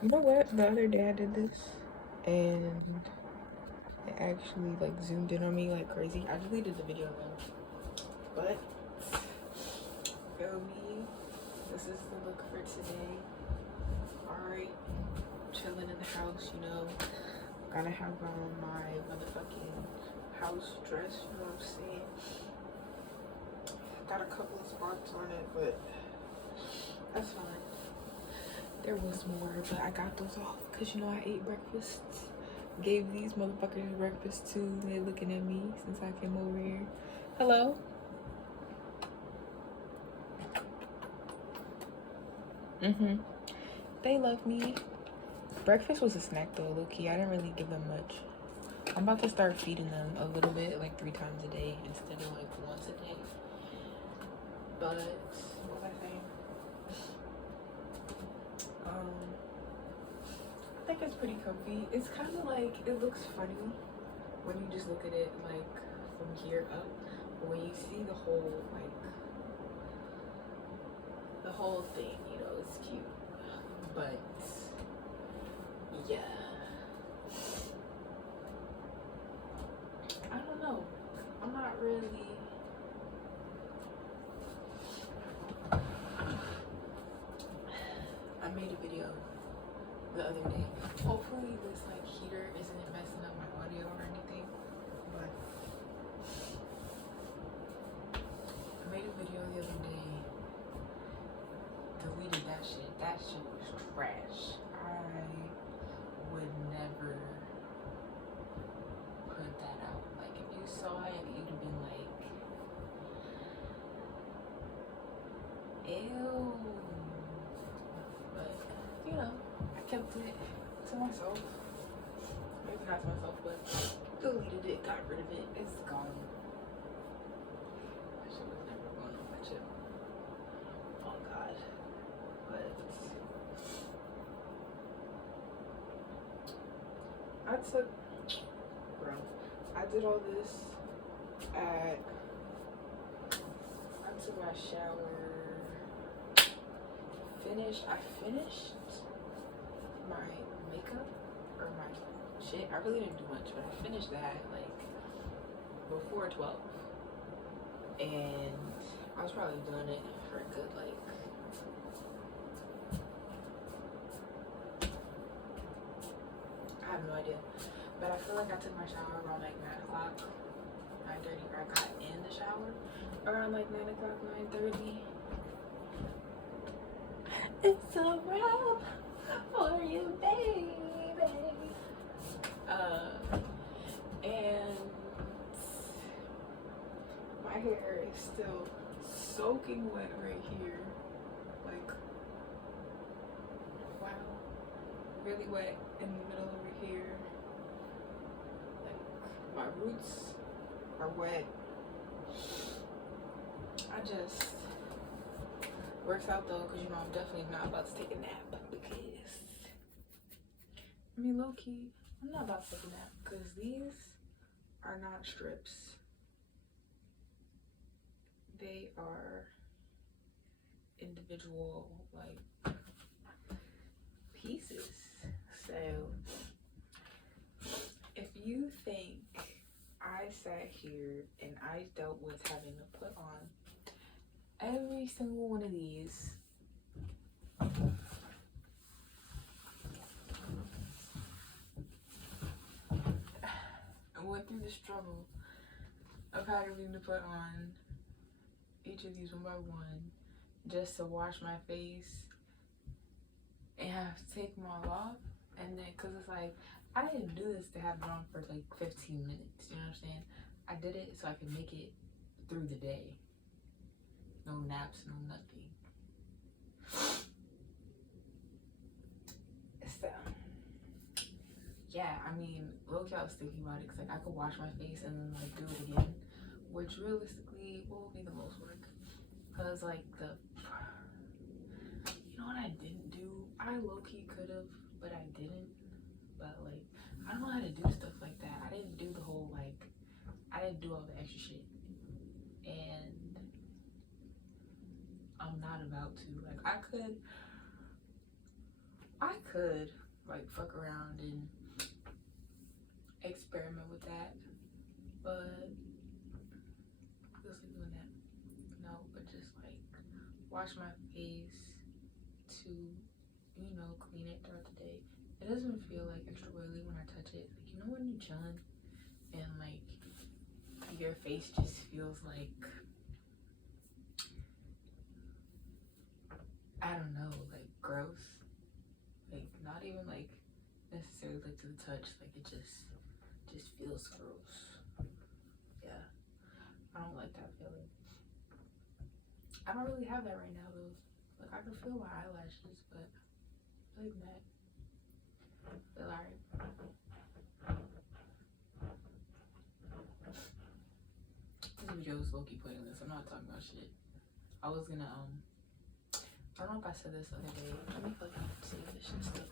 You know what? The other day I did this and it actually like zoomed in on me like crazy. I deleted the video though. But feel me? This is the look for today. Alright. Chilling in the house, you know. Gotta have on my motherfucking house dress, you know what I'm saying? Got a couple of spots on it, but that's fine. There was more, but I got those off because you know I ate breakfast. Gave these motherfuckers breakfast too. They looking at me since I came over here. Hello? They love me. Breakfast was a snack though, low-key. I didn't really give them much. I'm about to start feeding them a little bit, like 3 times a day instead of like once a day. But what was I saying? I think it's pretty comfy. It's kind of like, it looks funny when you just look at it like from here up. But when you see the whole thing, you know, it's cute. But yeah, I don't know. I'm not really. I made a video the other day. Hopefully this like heater isn't messing up my audio or anything. But I made a video the other day. Deleted that shit. That shit was trash. I would never put that out. Like if you saw it, you'd have been like, ew. But you know, I kept it to myself. Maybe not to myself, but deleted it, got rid of it. It's gone. That shit was never going on my chip. Oh god. But I took, bro, I did all this at, I took my shower, I finished my makeup, or my shit, I really didn't do much, but I finished that like before 12, and I was probably doing it for a good like, I have no idea, but I feel like I took my shower around like 9 o'clock, 9:30, or I got in the shower around like 9 o'clock, 9:30. It's a wrap for you, baby. And my hair is still soaking wet right here. Like, wow. Really wet in the middle over here. Like, my roots are wet. I just, works out though, because you know I'm definitely not about to take a nap, because I mean low-key I'm not about to take a nap because these are not strips, they are individual like pieces. So if you think I sat here and I dealt with having to put on every single one of these, I went through the struggle of having to put on each of these one by one just to wash my face and have to take them all off, and then because it's like I didn't do this to have it on for like 15 minutes, you know what I'm saying? I did it so I could make it through the day. No naps, no nothing. So yeah, I mean, low-key I was thinking about it because like I could wash my face and then like do it again, which realistically will be the most work, because like you know what I didn't do? I low-key could have, but I didn't. But like I don't know how to do stuff like that. I didn't do the whole like, I didn't do all the extra shit, and I'm not about to. Like I could I could like fuck around and experiment with that, but just like doing that. No, but just like wash my face to, you know, clean it throughout the day. It doesn't feel like extra oily when I touch it. Like, you know when you're chilling and like your face just feels like, I don't know, like gross. Like not even like necessarily like to the touch, like it just feels gross. Yeah, I don't like that feeling. I don't really have that right now though. Like I can feel my eyelashes, but other than that, I feel alright. This video is low-key pointless. I'm not talking about shit. I was gonna I don't know if I said this the other day. Let me fucking see if this shit's still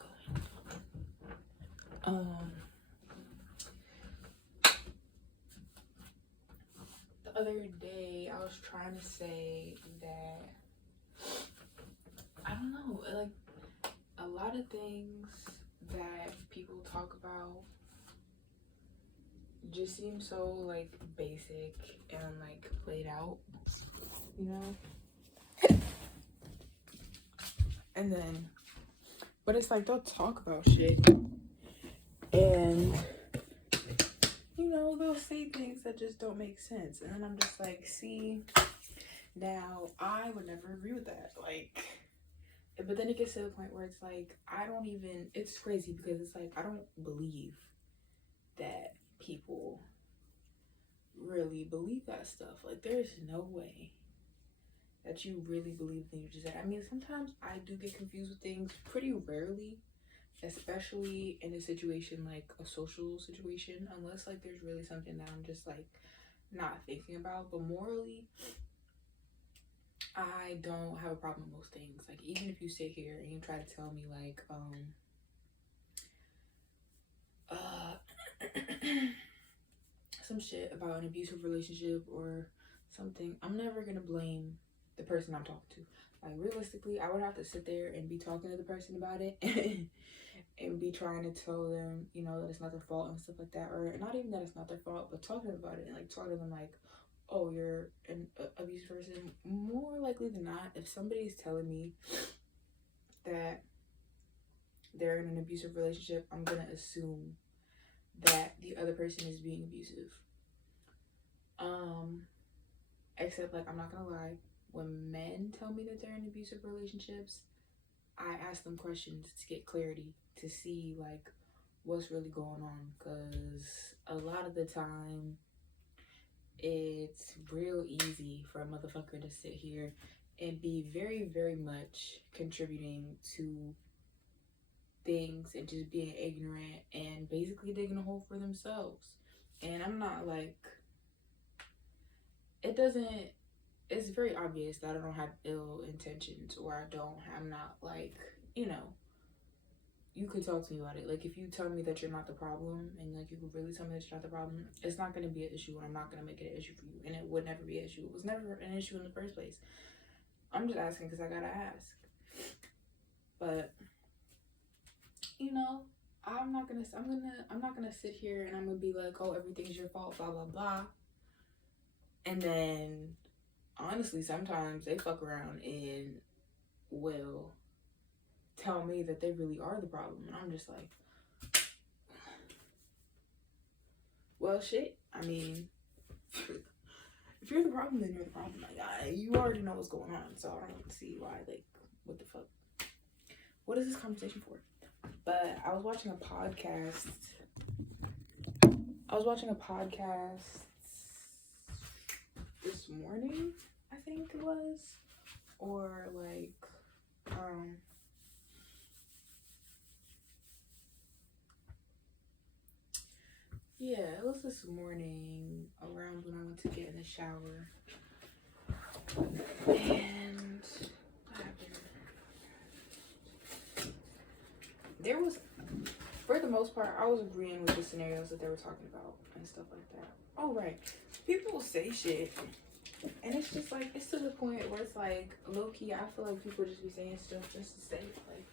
going. The other day I was trying to say that I don't know, like a lot of things that people talk about just seem so like basic and like played out, you know? And then, but it's like they'll talk about shit and, you know, they'll say things that just don't make sense. And then I'm just like, see, now I would never agree with that. Like, but then it gets to the point where it's like, I don't even, it's crazy because it's like, I don't believe that people really believe that stuff. Like, there's no way that you really believe the thing you just said. I mean, sometimes I do get confused with things, pretty rarely, especially in a situation like a social situation, unless like there's really something that I'm just like not thinking about. But morally, I don't have a problem with most things. Like, even if you sit here and you try to tell me like some shit about an abusive relationship or something, I'm never gonna blame the person I'm talking to. Like, realistically, I would have to sit there and be talking to the person about it and be trying to tell them, you know, that it's not their fault and stuff like that, or not even that it's not their fault, but talking about it and like talking to them like, oh, you're an abusive person. More likely than not, if somebody's telling me that they're in an abusive relationship, I'm gonna assume that the other person is being abusive. Except, like, I'm not gonna lie, when men tell me that they're in abusive relationships, I ask them questions to get clarity, to see like what's really going on, because a lot of the time it's real easy for a motherfucker to sit here and be very, very much contributing to things and just being ignorant and basically digging a hole for themselves. And I'm not like, it's very obvious that I don't have ill intentions, or I'm not like, you know, you could talk to me about it. Like, if you tell me that you're not the problem and like you could really tell me that you're not the problem, it's not going to be an issue, and I'm not going to make it an issue for you, and it would never be an issue. It was never an issue in the first place. I'm just asking because I gotta ask. But, you know, I'm not gonna sit here and I'm gonna be like, oh, everything's your fault, blah blah blah. And then honestly, sometimes they fuck around and will tell me that they really are the problem, and I'm just like, well, shit. I mean, if you're the problem, then you're the problem. Like, you already know what's going on, so I don't see why. Like, what the fuck? What is this conversation for? But I was watching a podcast. This morning, I think it was, or like, yeah, it was this morning around when I went to get in the shower. And what happened? There was, for the most part, I was agreeing with the scenarios that they were talking about and stuff like that. Oh, right. People will say shit, and it's just like, it's to the point where it's like, low-key, I feel like people just be saying stuff just to say it. Like,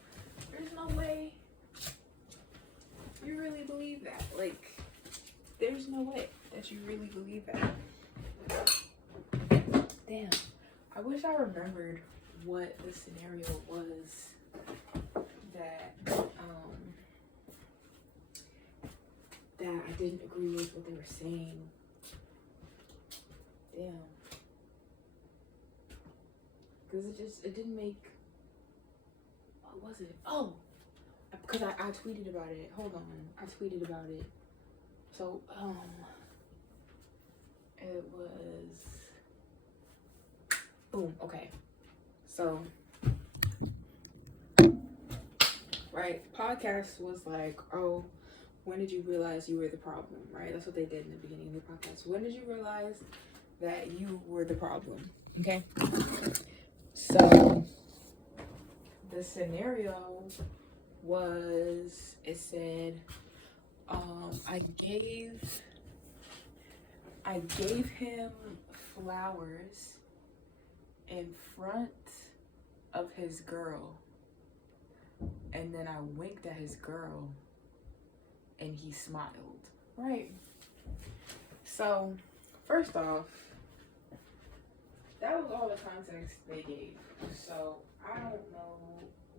There's no way you really believe that. Like, there's no way that you really believe that. Damn. I wish I remembered what the scenario was that I didn't agree with what they were saying. Damn. Because it didn't make, what was it? Oh, because I tweeted about it. Hold on. I tweeted about it. So, it was, boom, okay. So, right, podcast was like, oh, when did you realize you were the problem, right? That's what they did in the beginning of the podcast. When did you realize that you were the problem? Okay. So the scenario was, it said, I gave him flowers in front of his girl, and then I winked at his girl and he smiled. Right. So first off, that was all the context they gave. So I don't know,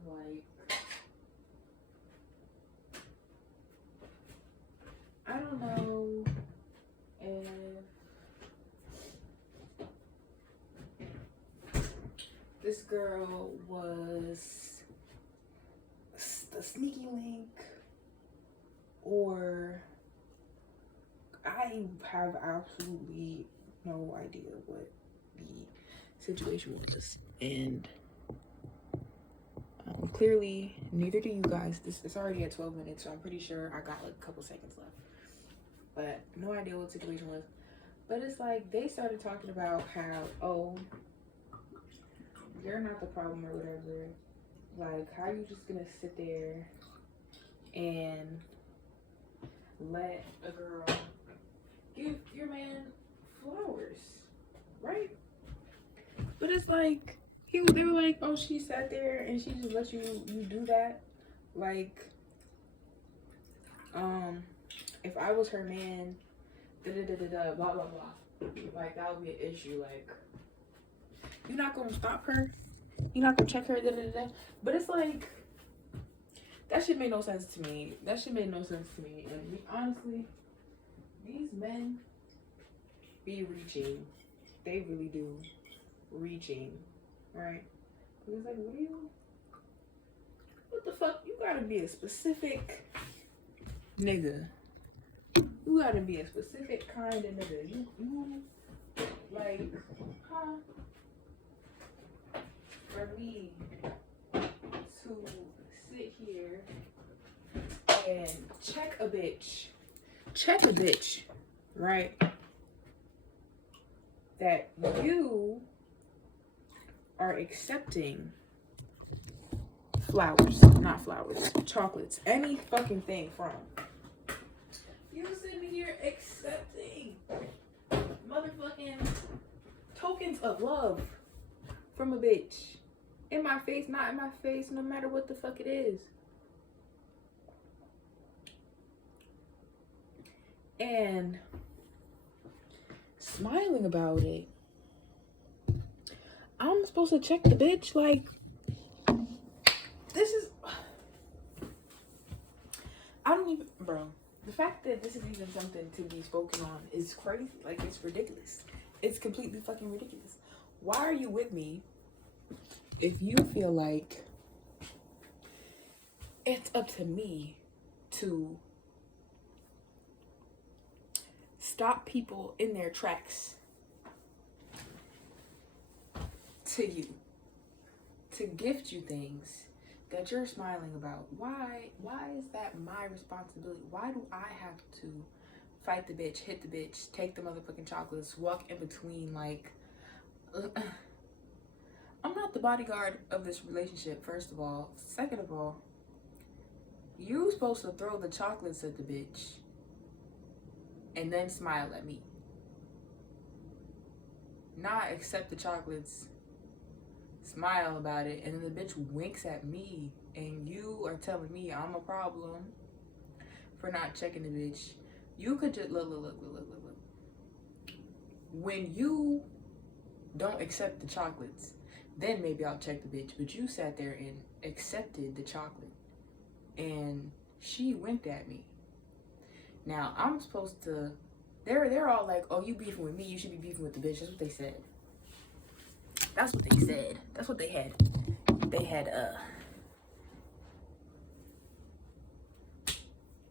like, I don't know if this girl was the sneaky link, or I have absolutely no idea what the situation was, and clearly neither do you guys. It's already at 12 minutes, so I'm pretty sure I got like a couple seconds left, but no idea what the situation was. But it's like they started talking about how, oh, you're not the problem or whatever. Like, how you just gonna sit there and let a girl give your man flowers, right? But it's like, they were like, oh, she sat there and she just let you do that. Like, if I was her man, blah blah blah, like that would be an issue. Like, you're not gonna stop her, you're not gonna check her, But it's like, that shit made no sense to me. And honestly, these men be reaching. They really do. Reaching, right? It's like, what the fuck? You gotta be a specific nigga. You gotta be a specific kind of nigga. You like, huh? For me to sit here and check a bitch, right? That you are accepting chocolates, any fucking thing from. You sitting here accepting motherfucking tokens of love from a bitch. In my face, not in my face, no matter what the fuck it is. And smiling about it. I'm supposed to check the bitch? Like, this is, I don't even, bro, the fact that this is even something to be spoken on is crazy. Like, it's ridiculous. It's completely fucking ridiculous. Why are you with me if you feel like it's up to me to stop people in their tracks to you, to gift you things that you're smiling about? Why is that my responsibility? Why do I have to fight the bitch, hit the bitch, take the motherfucking chocolates, walk in between? Like, I'm not the bodyguard of this relationship, first of all. Second of all, you supposed to throw the chocolates at the bitch and then smile at me. Not accept the chocolates, smile about it, and then the bitch winks at me and you are telling me I'm a problem for not checking the bitch. You could just look. When you don't accept the chocolates, then maybe I'll check the bitch. But you sat there and accepted the chocolate, and she winked at me. Now I'm supposed to. They're all like, oh, you beefing with me? You should be beefing with the bitch. That's what they said. That's what they said. That's what they had. They had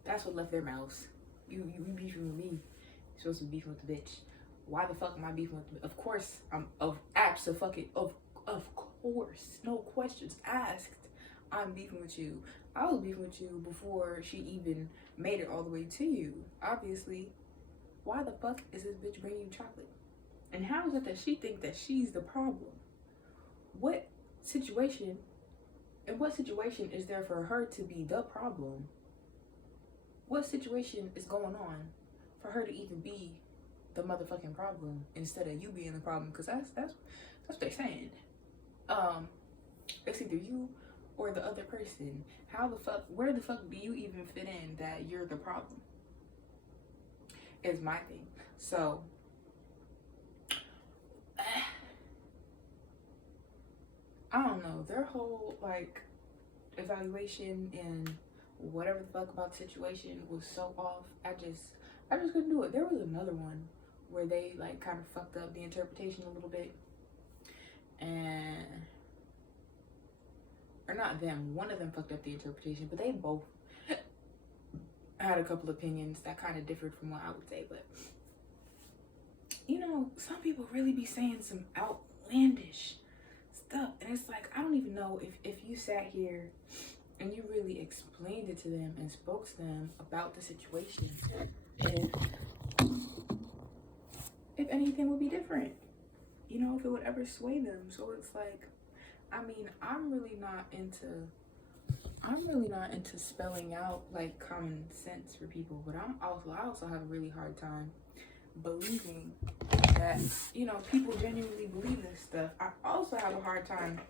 That's what left their mouths. You beefing with me? You're supposed to be beefing with the bitch. Why the fuck am I beefing with the? Of course I'm of course, no questions asked. I'm beefing with you. I was beefing with you before she even made it all the way to you. Obviously, why the fuck is this bitch bringing you chocolate? And how is it that she thinks that she's the problem? What situation? In what situation is there for her to be the problem? What situation is going on for her to even be the motherfucking problem instead of you being the problem? Because that's what they're saying. It's either you or the other person. How the fuck? Where the fuck do you even fit in that you're the problem? Is my thing. So I don't know. Their whole like evaluation and whatever the fuck about the situation was so off. I just couldn't do it. There was another one where they like kind of fucked up the interpretation a little bit, and or not them. One of them fucked up the interpretation, but they both had a couple opinions that kind of differed from what I would say. But you know, some people really be saying some outlandish stuff, and it's like I don't even know if you sat here and you really explained it to them and spoke to them about the situation, if anything would be different, you know, if it would ever sway them. So it's like, I mean, I'm really not into spelling out like common sense for people, but I also have a really hard time believing that, you know, people genuinely believe this stuff. I also have a hard time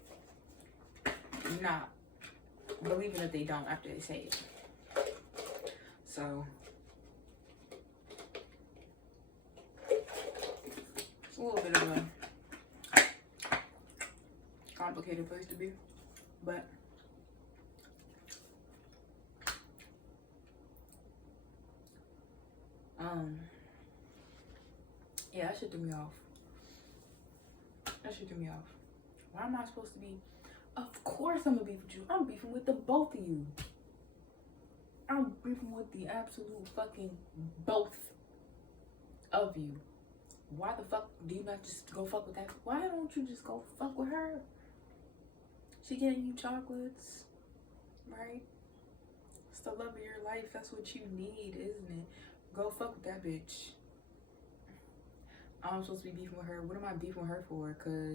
not believing that they don't after they say it. So it's a little bit of a complicated place to be, but yeah, that shit threw me off. Why am I supposed to be? Of course I'm gonna beef with you. I'm beefing with the both of you. I'm beefing with the absolute fucking both of you. Why the fuck do you not just go fuck with that? Why don't you just go fuck with her? She getting you chocolates, right? It's the love of your life. That's what you need, isn't it? Go fuck with that bitch. I'm supposed to be beefing with her. What am I beefing with her for? Cause